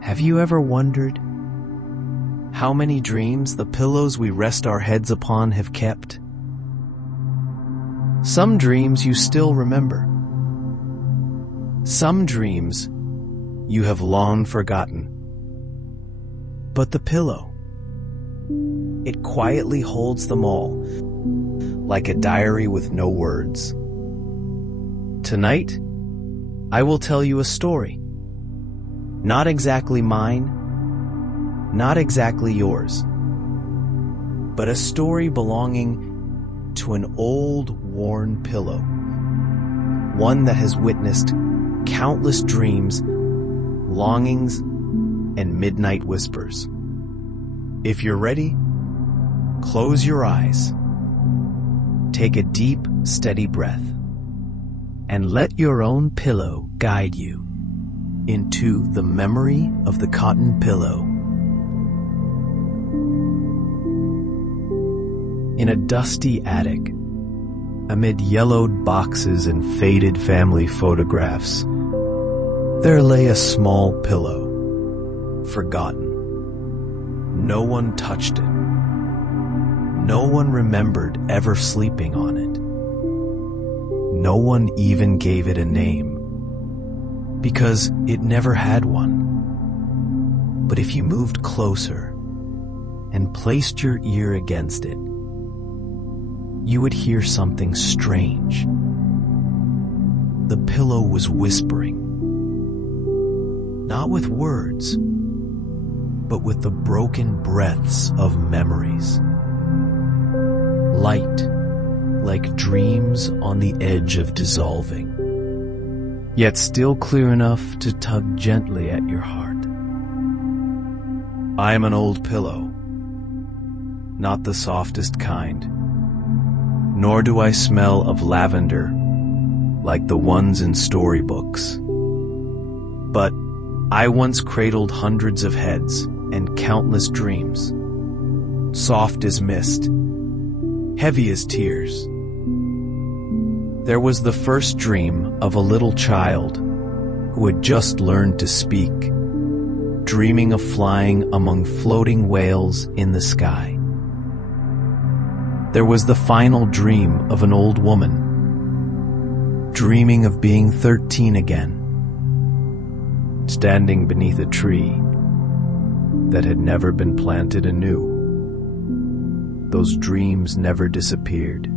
Have you ever wondered how many dreams the pillows we rest our heads upon have kept? Some dreams you still remember. Some dreams you have long forgotten. But the pillow, it quietly holds them all, like a diary with no words. Tonight, I will tell you a story. Not exactly mine, not exactly yours, but a story belonging to an old, worn pillow. One that has witnessed countless dreams, longings, and midnight whispers. If you're ready, close your eyes, take a deep, steady breath, and let your own pillow guide you into the memory of the cotton pillow. In a dusty attic, amid yellowed boxes and faded family photographs, there lay a small pillow, forgotten. No one touched it. No one remembered ever sleeping on it. No one even gave it a name, because it never had one. But if you moved closer and placed your ear against it, you would hear something strange. The pillow was whispering, not with words, but with the broken breaths of memories. Light, like dreams on the edge of dissolving, yet still clear enough to tug gently at your heart. I am an old pillow, not the softest kind, nor do I smell of lavender like the ones in storybooks. But I once cradled hundreds of heads and countless dreams, soft as mist, heavy as tears. There was the first dream of a little child who had just learned to speak, dreaming of flying among floating whales in the sky. There was the final dream of an old woman, dreaming of being 13 again, standing beneath a tree that had never been planted anew. Those dreams never disappeared.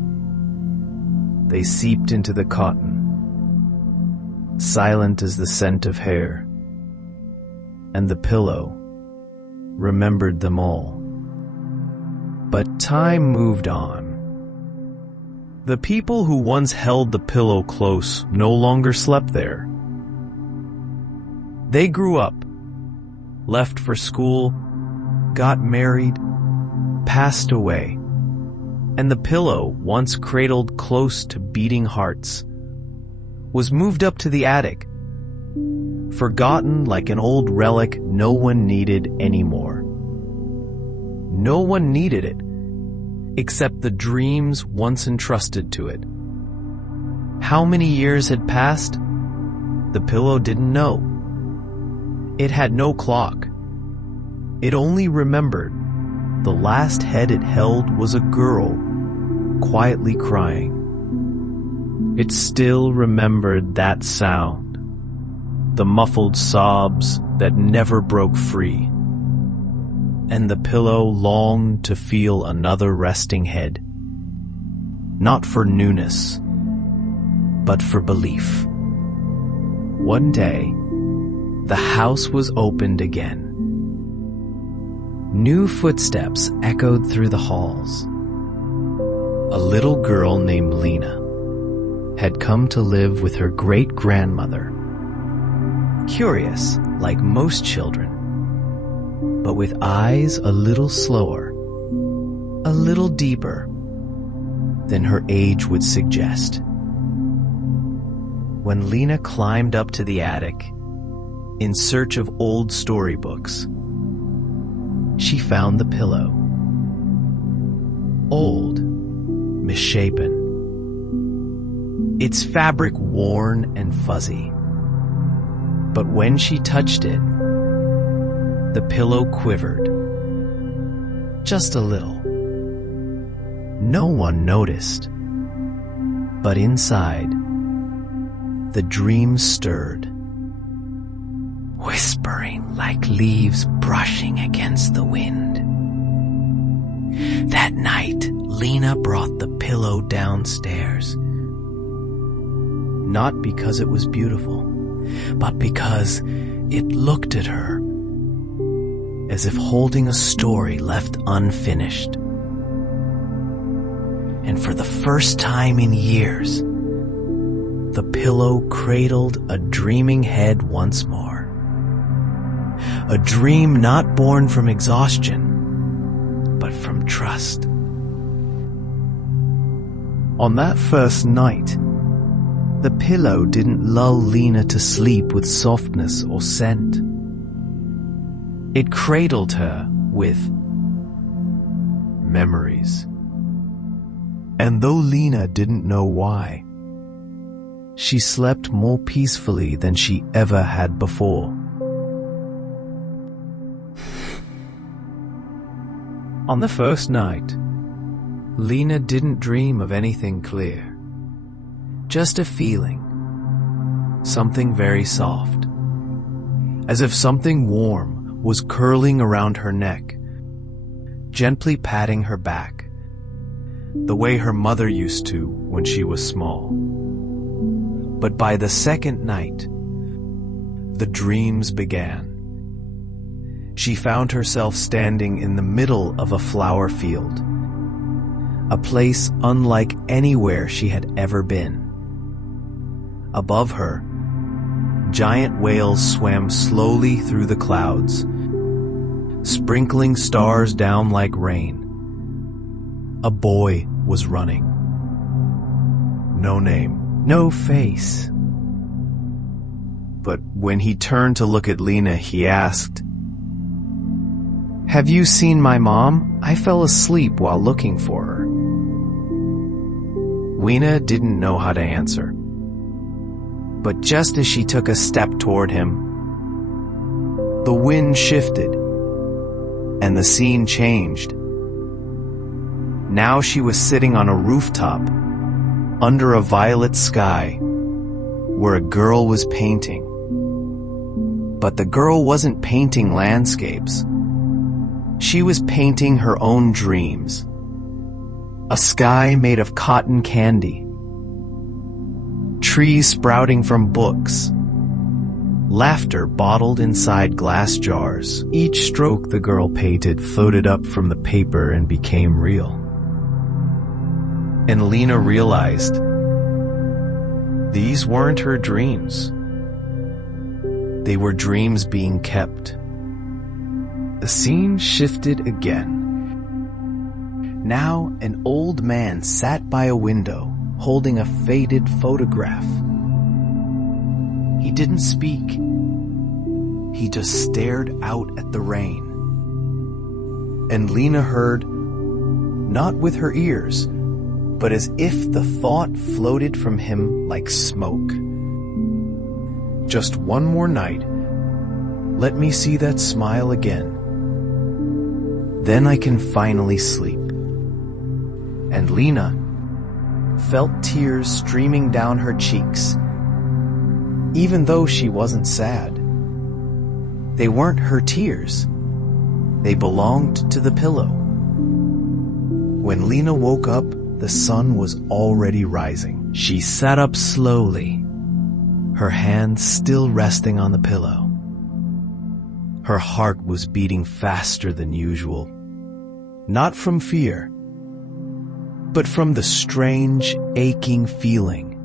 They seeped into the cotton, silent as the scent of hair, and the pillow remembered them all. But time moved on. The people who once held the pillow close no longer slept there. They grew up, left for school, got married, passed away, and the pillow, once cradled close to beating hearts, was moved up to the attic, forgotten like an old relic no one needed anymore. No one needed it, except the dreams once entrusted to it. How many years had passed? The pillow didn't know. It had no clock. It only remembered the last head it held was a girl, quietly crying. It still remembered that sound, the muffled sobs that never broke free. And the pillow longed to feel another resting head, not for newness, but for belief. One day, the house was opened again. New footsteps echoed through the halls. A little girl named Lena had come to live with her great-grandmother. Curious, like most children, but with eyes a little slower, a little deeper than her age would suggest. When Lena climbed up to the attic in search of old storybooks, she found the pillow. Old, misshapen, its fabric worn and fuzzy. But when she touched it, The pillow quivered. Just a little. No one noticed. But inside, the dream stirred, whispering like leaves brushing against the wind. That night, Lena brought the pillow downstairs. Not because it was beautiful, but because it looked at her as if holding a story left unfinished. And for the first time in years, the pillow cradled a dreaming head once more. A dream not born from exhaustion, but from trust. On that first night, the pillow didn't lull Lena to sleep with softness or scent. It cradled her with memories. And though Lena didn't know why, she slept more peacefully than she ever had before. On the first night, Lena didn't dream of anything clear. Just a feeling. Something very soft. As if something warm was curling around her neck, gently patting her back, the way her mother used to when she was small. But by the second night, the dreams began. She found herself standing in the middle of a flower field, a place unlike anywhere she had ever been. Above her, giant whales swam slowly through the clouds, sprinkling stars down like rain. A boy was running. No name, no face. But when he turned to look at Lena, he asked, "Have you seen my mom? I fell asleep while looking for her." Lena didn't know how to answer. But just as she took a step toward him, the wind shifted, and the scene changed. Now she was sitting on a rooftop, under a violet sky, where a girl was painting. But the girl wasn't painting landscapes. She was painting her own dreams. A sky made of cotton candy. Trees sprouting from books. Laughter bottled inside glass jars. Each stroke the girl painted floated up from the paper and became real. And Lena realized these weren't her dreams. They were dreams being kept. The scene shifted again. Now an old man sat by a window, holding a faded photograph. He didn't speak. He just stared out at the rain. And Lena heard, not with her ears, but as if the thought floated from him like smoke. Just one more night. Let me see that smile again. Then I can finally sleep. And Lena felt tears streaming down her cheeks. Even though she wasn't sad. They weren't her tears. They belonged to the pillow. When Lena woke up, the sun was already rising. She sat up slowly, her hands still resting on the pillow. Her heart was beating faster than usual. Not from fear, but from the strange, aching feeling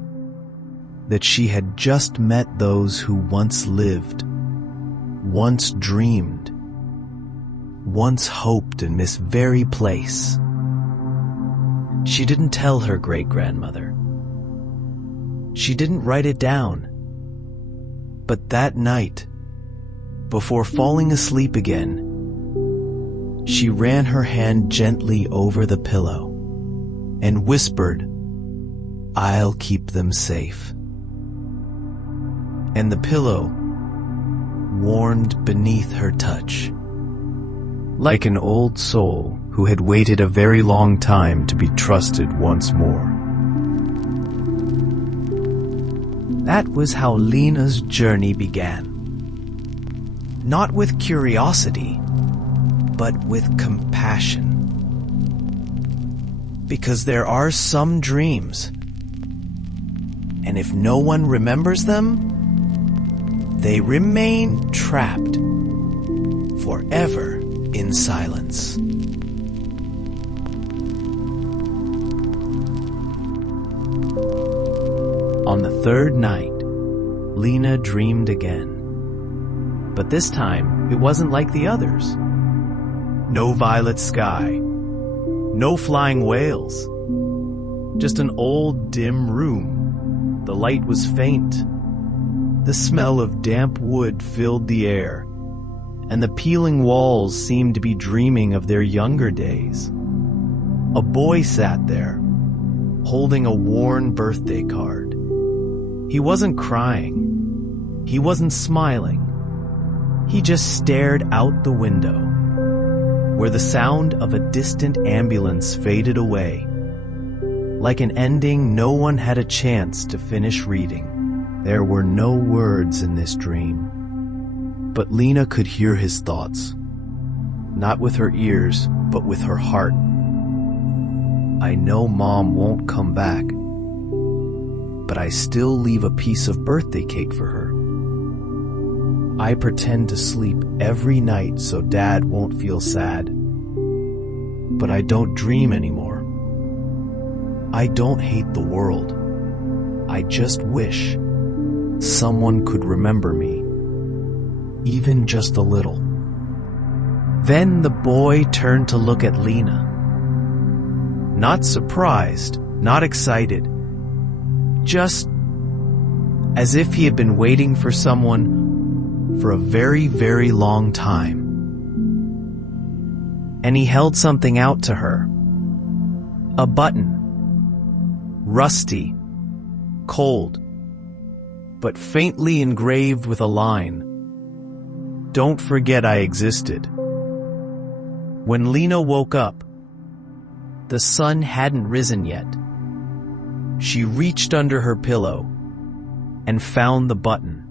that she had just met those who once lived, once dreamed, once hoped in this very place. She didn't tell her great-grandmother. She didn't write it down. But that night, before falling asleep again, she ran her hand gently over the pillow and whispered, "I'll keep them safe." And the pillow warmed beneath her touch, like an old soul who had waited a very long time to be trusted once more. That was how Lena's journey began. Not with curiosity, but with compassion. Because there are some dreams, and if no one remembers them, they remain trapped forever in silence. On the third night, Lena dreamed again. But this time, it wasn't like the others. No violet sky, no flying whales, just an old dim room. The light was faint. The smell of damp wood filled the air, and the peeling walls seemed to be dreaming of their younger days. A boy sat there, holding a worn birthday card. He wasn't crying. He wasn't smiling. He just stared out the window, where the sound of a distant ambulance faded away. Like an ending no one had a chance to finish reading. There were no words in this dream, but Lena could hear his thoughts, not with her ears, but with her heart. I know Mom won't come back, but I still leave a piece of birthday cake for her. I pretend to sleep every night so Dad won't feel sad, but I don't dream anymore. I don't hate the world. I just wish someone could remember me, even just a little. Then the boy turned to look at Lena. Not surprised, not excited, just as if he had been waiting for someone for a very, very long time. And he held something out to her. A button. Rusty, cold, but faintly engraved with a line. Don't forget I existed. When Lena woke up, the sun hadn't risen yet. She reached under her pillow and found the button.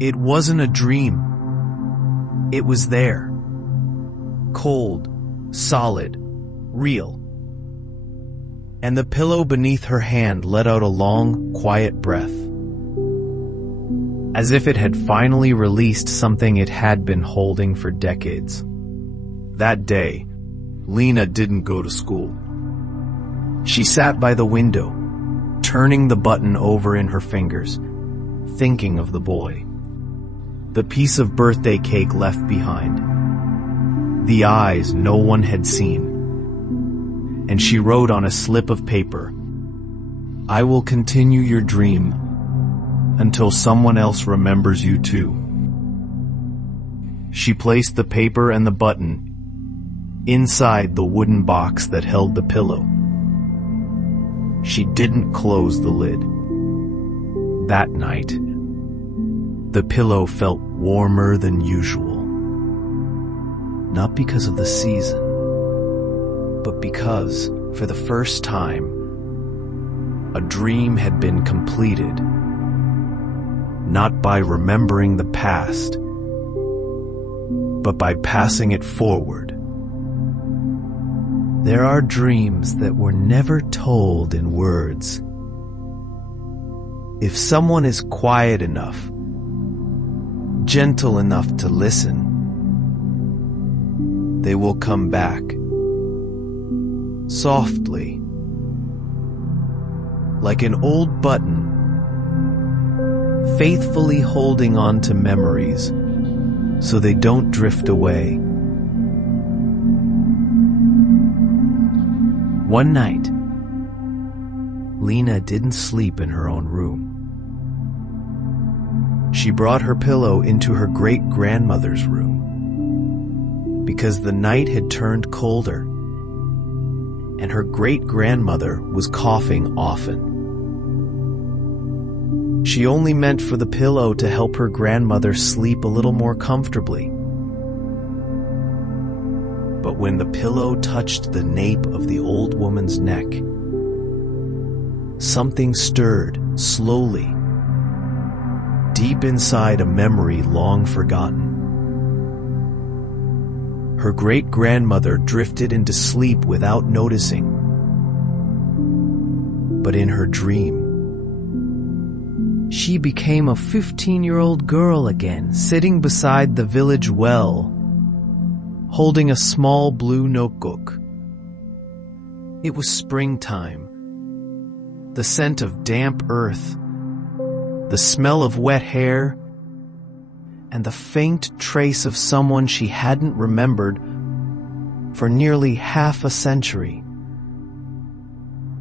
It wasn't a dream. It was there. Cold, solid, real. And the pillow beneath her hand let out a long, quiet breath, as if it had finally released something it had been holding for decades. That day, Lena didn't go to school. She sat by the window, turning the button over in her fingers, thinking of the boy. The piece of birthday cake left behind. The eyes no one had seen. And she wrote on a slip of paper, I will continue your dream until someone else remembers you too. She placed the paper and the button inside the wooden box that held the pillow. She didn't close the lid. That night, the pillow felt warmer than usual. Not because of the season, but because, for the first time, a dream had been completed. Not by remembering the past, but by passing it forward. There are dreams that were never told in words. If someone is quiet enough, gentle enough to listen, they will come back, softly, like an old button, faithfully holding on to memories so they don't drift away. One night, Lena didn't sleep in her own room. She brought her pillow into her great-grandmother's room because the night had turned colder and her great-grandmother was coughing often. She only meant for the pillow to help her grandmother sleep a little more comfortably. But when the pillow touched the nape of the old woman's neck, something stirred slowly, deep inside a memory long forgotten. Her great-grandmother drifted into sleep without noticing. But in her dream, she became a 15-year-old girl again, sitting beside the village well, holding a small blue notebook. It was springtime. The scent of damp earth, the smell of wet hair, and the faint trace of someone she hadn't remembered for nearly half a century.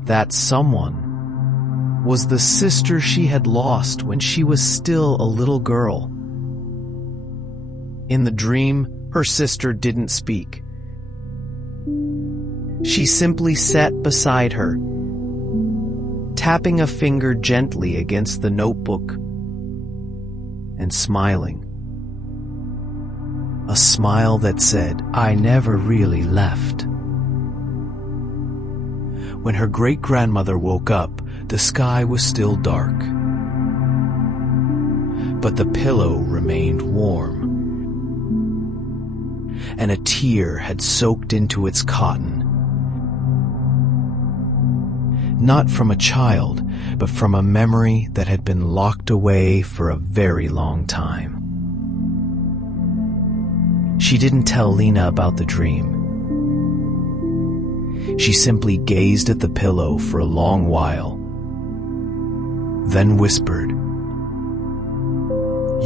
That someone was the sister she had lost when she was still a little girl. In the dream, her sister didn't speak. She simply sat beside her, tapping a finger gently against the notebook and smiling. A smile that said, "I never really left." When her great-grandmother woke up, the sky was still dark, but the pillow remained warm, and a tear had soaked into its cotton. Not from a child, but from a memory that had been locked away for a very long time. She didn't tell Lena about the dream. She simply gazed at the pillow for a long while, then whispered,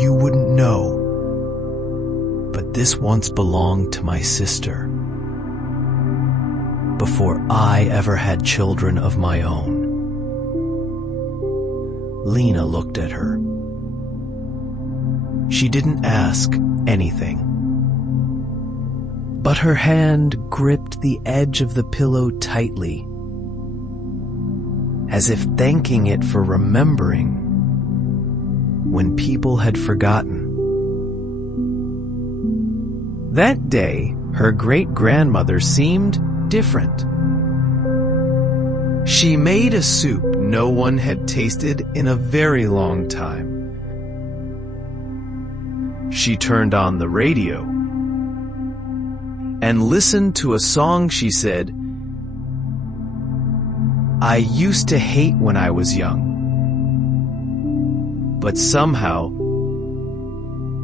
"You wouldn't know, but this once belonged to my sister, before I ever had children of my own." Lena looked at her. She didn't ask anything, but her hand gripped the edge of the pillow tightly, as if thanking it for remembering when people had forgotten. That day, her great-grandmother seemed different. She made a soup no one had tasted in a very long time. She turned on the radio and listened to a song she said, "I used to hate when I was young, but somehow,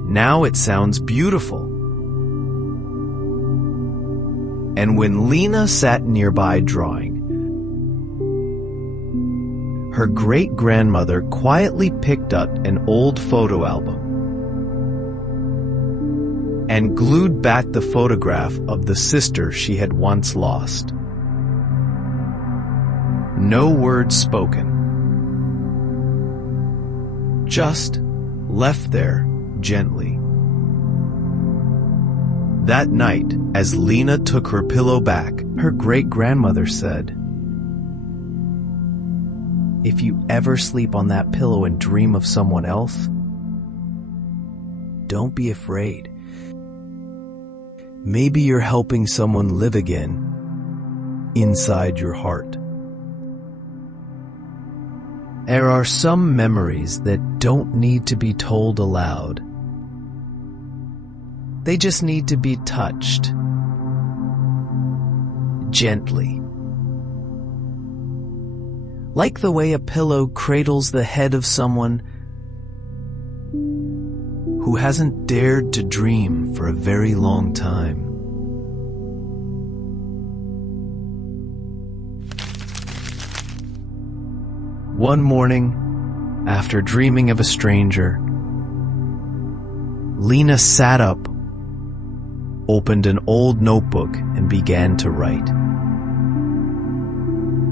now it sounds beautiful." And when Lena sat nearby drawing, her great-grandmother quietly picked up an old photo album and glued back the photograph of the sister she had once lost. No words spoken, just left there gently. That night, as Lena took her pillow back, her great-grandmother said, "If you ever sleep on that pillow and dream of someone else, don't be afraid. Maybe you're helping someone live again inside your heart." There are some memories that don't need to be told aloud. They just need to be touched gently. Like the way a pillow cradles the head of someone who hasn't dared to dream for a very long time. One morning, after dreaming of a stranger, Lena sat up, opened an old notebook, and began to write.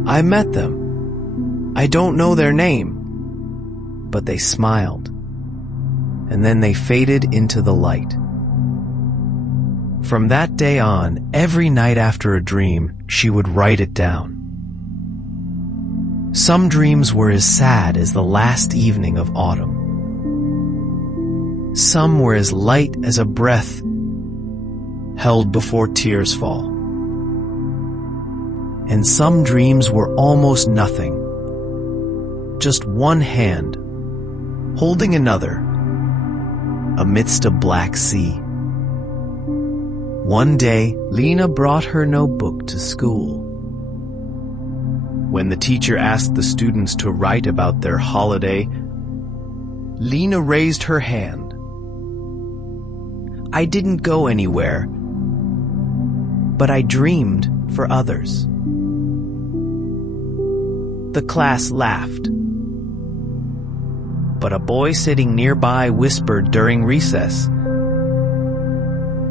"I met them. I don't know their name, but they smiled, and then they faded into the light." From that day on, every night after a dream, she would write it down. Some dreams were as sad as the last evening of autumn. Some were as light as a breath held before tears fall. And some dreams were almost nothing, just one hand holding another amidst a black sea. One day, Lena brought her notebook to school. When the teacher asked the students to write about their holiday, Lena raised her hand. I didn't go anywhere, but I dreamed for others. The class laughed, but a boy sitting nearby whispered during recess,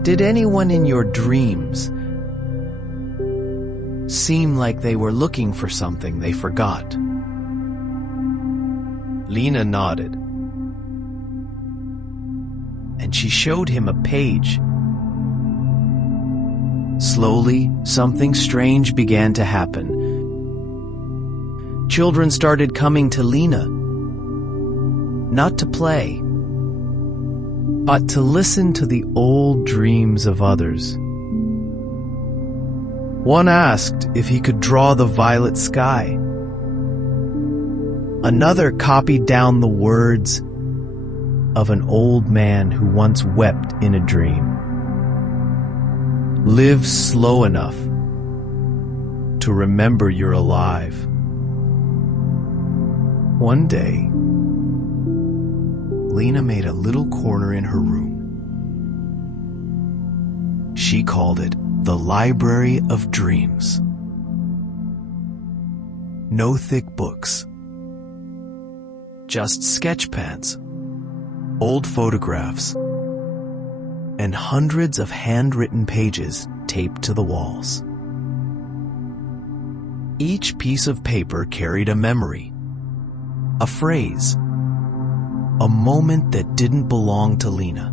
"Did anyone in your dreams seem like they were looking for something they forgot?" Lena nodded, and she showed him a page. Slowly, something strange began to happen. Children started coming to Lena, not to play, but to listen to the old dreams of others. One asked if he could draw the violet sky. Another copied down the words of an old man who once wept in a dream. Live slow enough to remember you're alive. One day, Lena made a little corner in her room. She called it the Library of Dreams. No thick books, just sketch pads, old photographs, and hundreds of handwritten pages taped to the walls. Each piece of paper carried a memory, a phrase, a moment that didn't belong to Lena,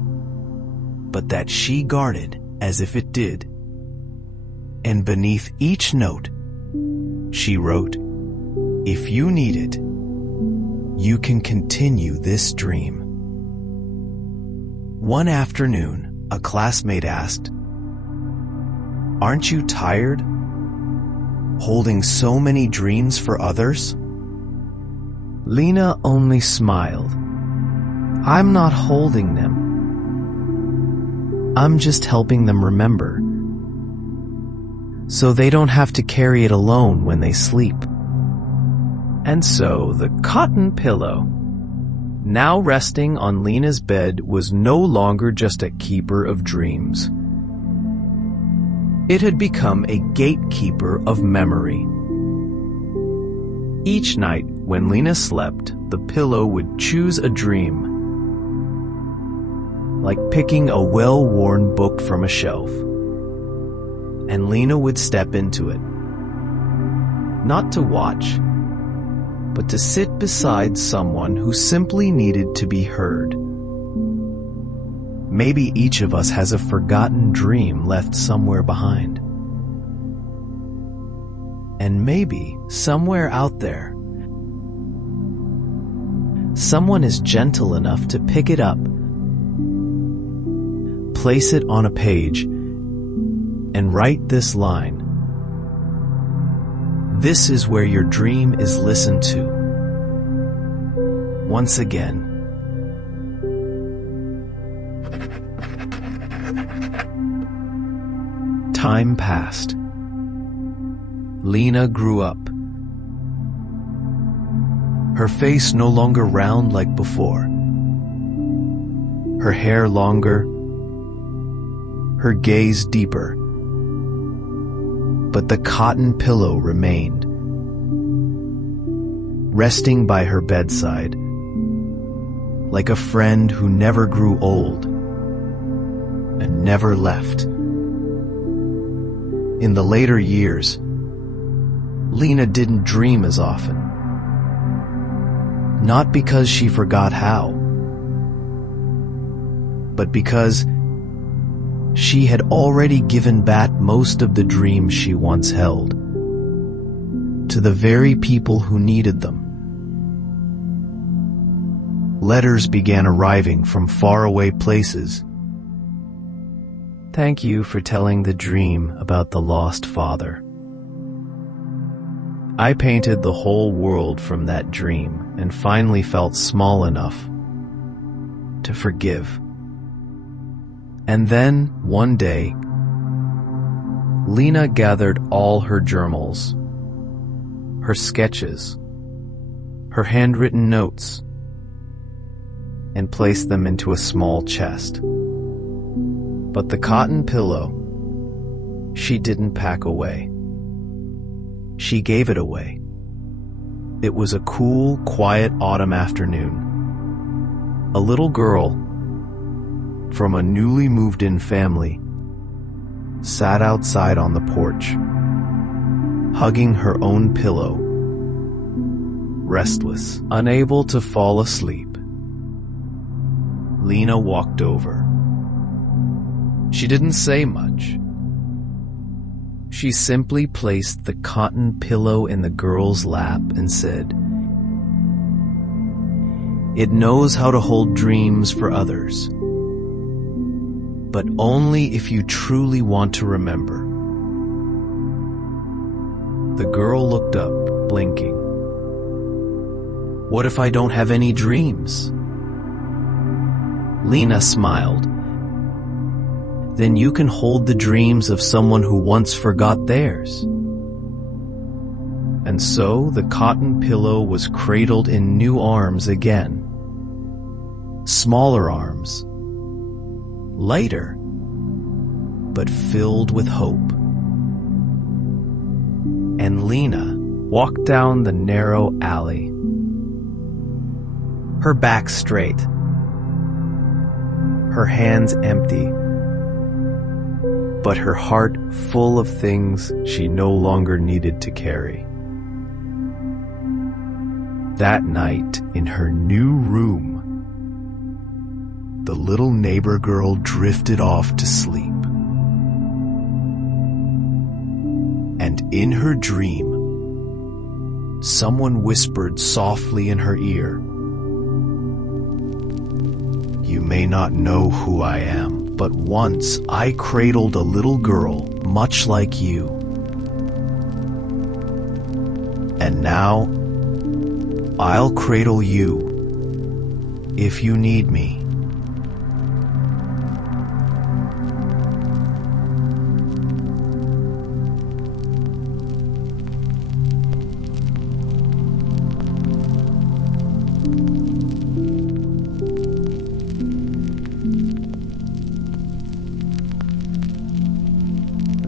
but that she guarded as if it did. And beneath each note, she wrote, "If you need it, you can continue this dream." One afternoon, a classmate asked, "Aren't you tired, holding so many dreams for others?" Lena only smiled. "I'm not holding them. I'm just helping them remember, so they don't have to carry it alone when they sleep." And so the cotton pillow, now resting on Lena's bed, was no longer just a keeper of dreams. It had become a gatekeeper of memory. Each night when Lena slept, the pillow would choose a dream, like picking a well-worn book from a shelf. And Lena would step into it, not to watch, but to sit beside someone who simply needed to be heard. Maybe each of us has a forgotten dream left somewhere behind. And maybe, somewhere out there, someone is gentle enough to pick it up, place it on a page, and write this line: "This is where your dream is listened to once again." Time passed. Lena grew up. Her face no longer round like before. Her hair longer. Her gaze deeper. But the cotton pillow remained, resting by her bedside, like a friend who never grew old and never left. In the later years, Lena didn't dream as often. Not because she forgot how, but because she had already given back most of the dreams she once held. to the very people who needed them. Letters began arriving from faraway places. Thank you for telling the dream about the lost father. I painted the whole world from that dream and finally felt small enough to forgive. And then, one day, Lena gathered all her journals, her sketches, her handwritten notes, and placed them into a small chest. But the cotton pillow, she didn't pack away. She gave it away. It was a cool, quiet autumn afternoon. A little girl from a newly moved-in family sat outside on the porch, hugging her own pillow, restless, unable to fall asleep. Lena walked over. She didn't say much. She simply placed the cotton pillow in the girl's lap and said, "It knows how to hold dreams for others, but only if you truly want to remember." The girl looked up, blinking. "What if I don't have any dreams?" Lena smiled. "Then you can hold the dreams of someone who once forgot theirs." And so the cotton pillow was cradled in new arms again. Smaller arms, lighter, but filled with hope. And Lena walked down the narrow alley, her back straight, her hands empty, but her heart full of things she no longer needed to carry. That night, in her new room, the little neighbor girl drifted off to sleep. And in her dream, someone whispered softly in her ear, "You may not know who I am, but once I cradled a little girl much like you. And now, I'll cradle you if you need me."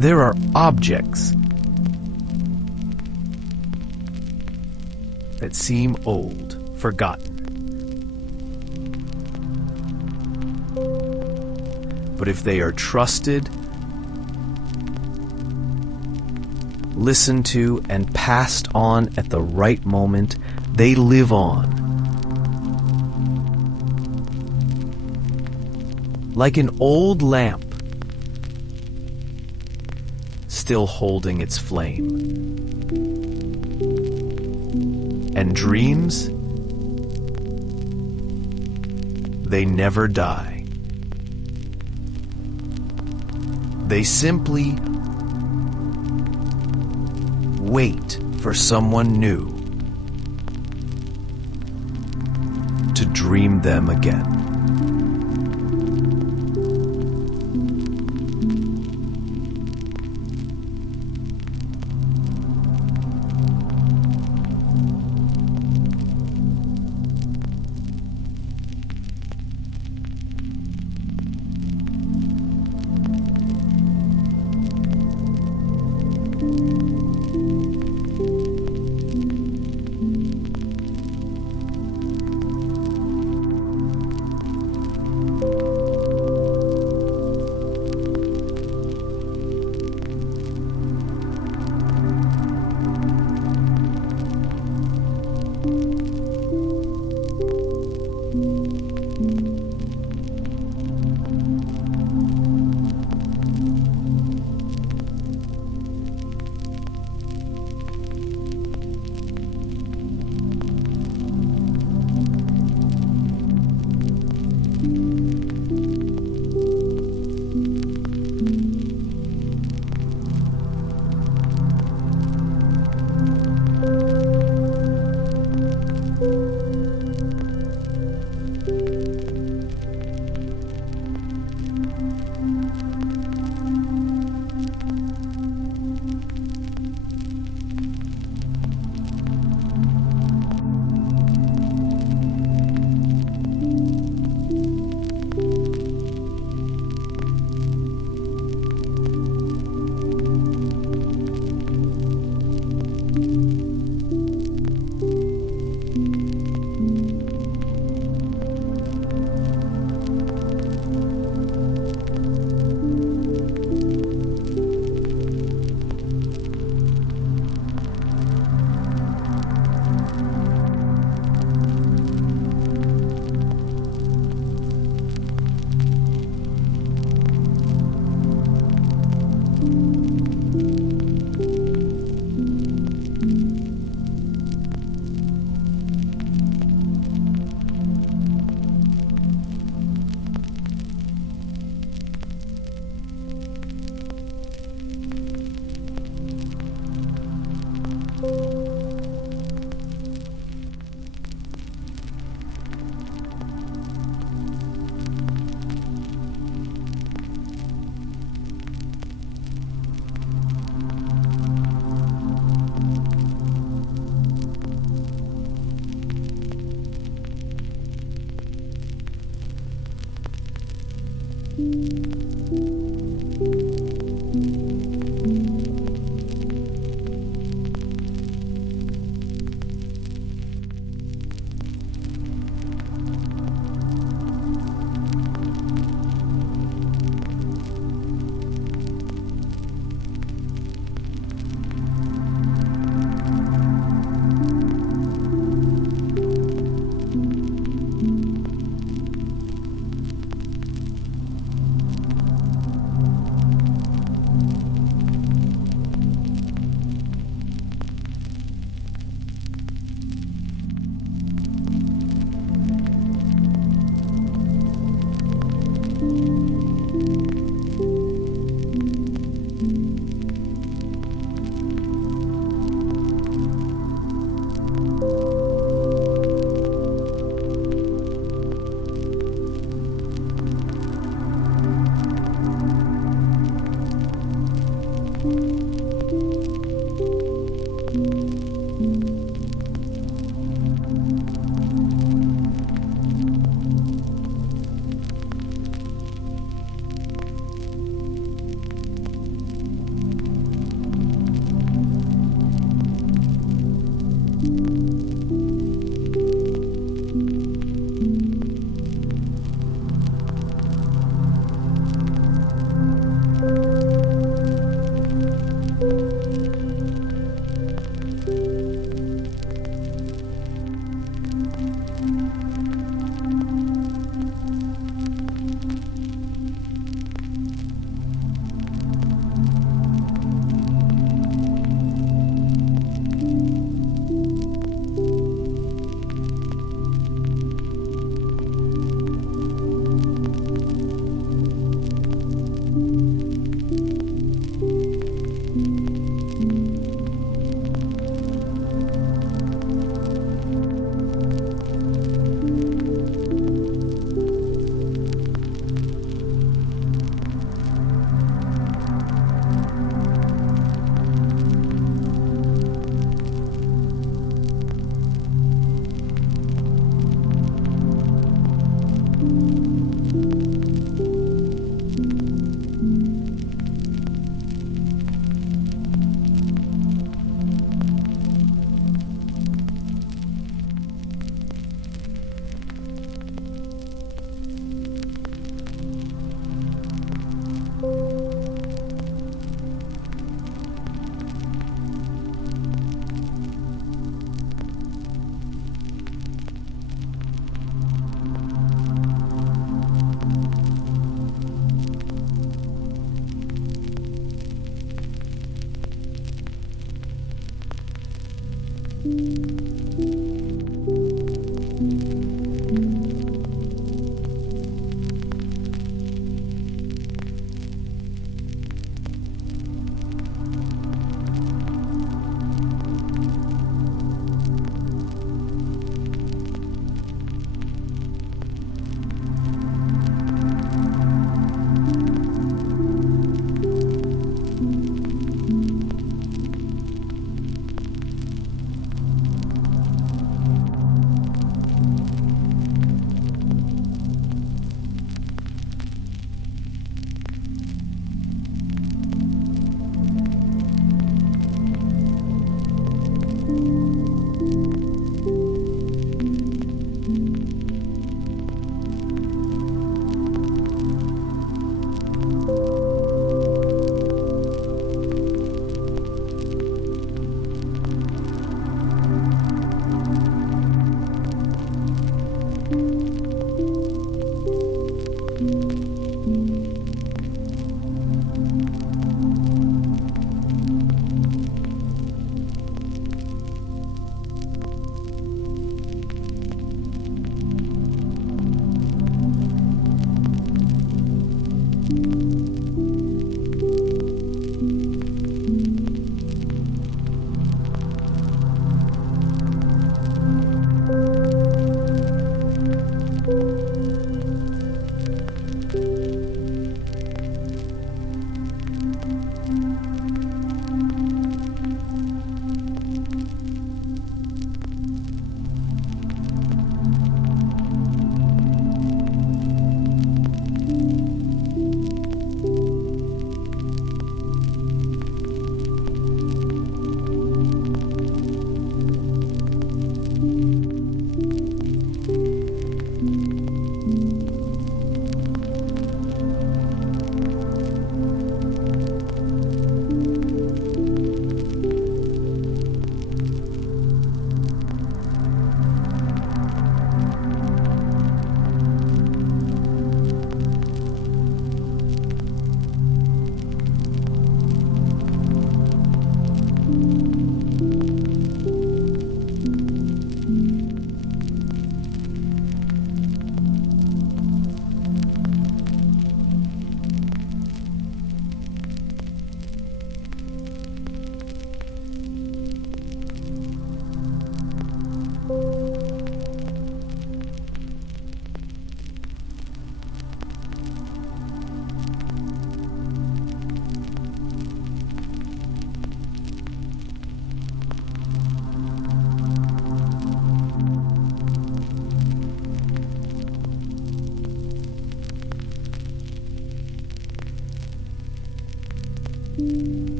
There are objects that seem old, forgotten. But if they are trusted, listened to, and passed on at the right moment, they live on. Like an old lamp, still holding its flame. And dreams, they never die. They simply wait for someone new to dream them again.